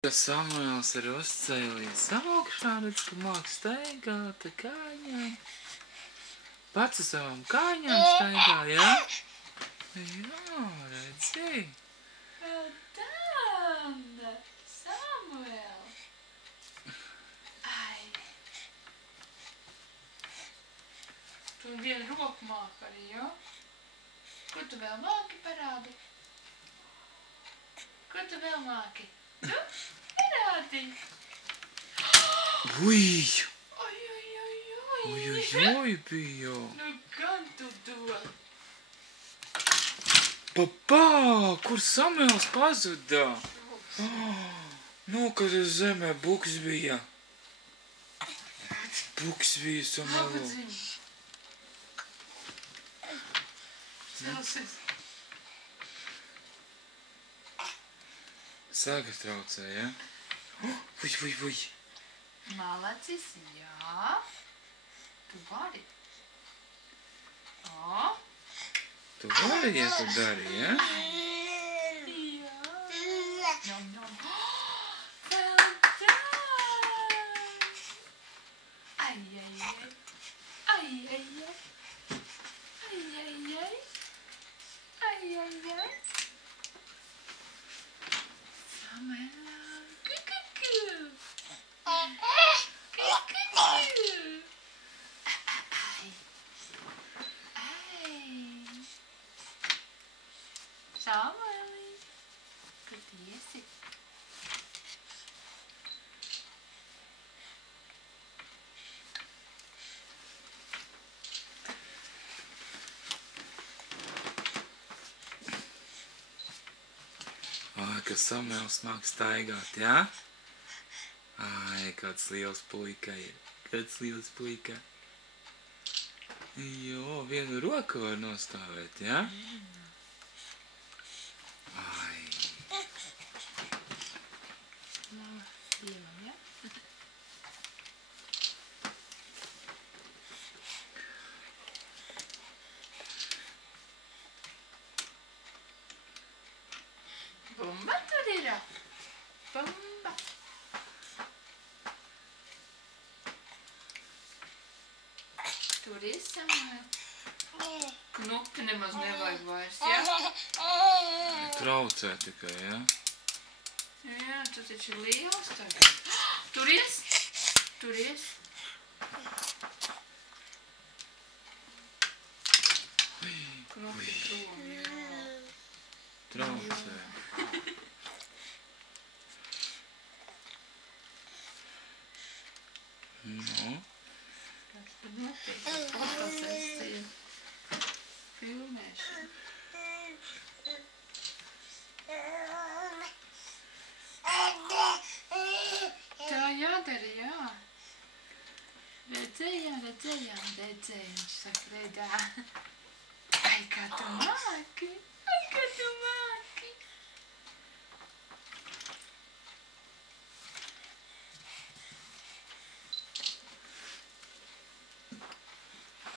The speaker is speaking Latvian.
Samuēls ir uzcēlies augšā, redz, ka māk staigāt ar kājām. Pats ar savām kājām staigā, jā? Jā, redzi. Well done, Samuel. Ai. Tu vienu roku māki arī, jo? Ko tu vēl māki parādi? Ko tu vēl māki? Tu? Parādi. Ui! Oi, oi, oi, oi. Ui, ui, ui, bija. Nu, gan tu dod. Papā, kur Samuēls pazuda? Kad uz zemē buks bija. Buks bija Samuēlu. Apdziņ. Celsies. Sāka traucē, ja? Ui, ui, ui. Malacis, jā. Tu vari. O. Tu vari, ja tu dari, ja? Jā. Ņem, ņem. Well done. Ai, ai, ai. Ai, ai, ai. Ai, ai, ai. Ai, ai, ai. Samuela. Ku-ku-ku. Ku-ku-ku. Ai. Ai. Samueli, kur tu iesi? Ka Samuēls māk staigāt, jā? Ai, kāds liels puika ir. Kāds liels puika. Jo, vienu roku var nostāvēt, jā? Ai. Vienam, ja? Bumba tur ir. Bumba. Tur ir Samuel. Knupi nemaz nevajag vairs, ja? Traucē tikai, jā? Jā, tu taču ir liels tagad. Turies? Turies? Knupi prom, jā. Traucē. Nu? Kāds tad notiek? Fotosesija. Filmēšana. Tā jādara, jā. Redzējām, viņš saka, redā. Ai, kā tu māki. Ai, kā tu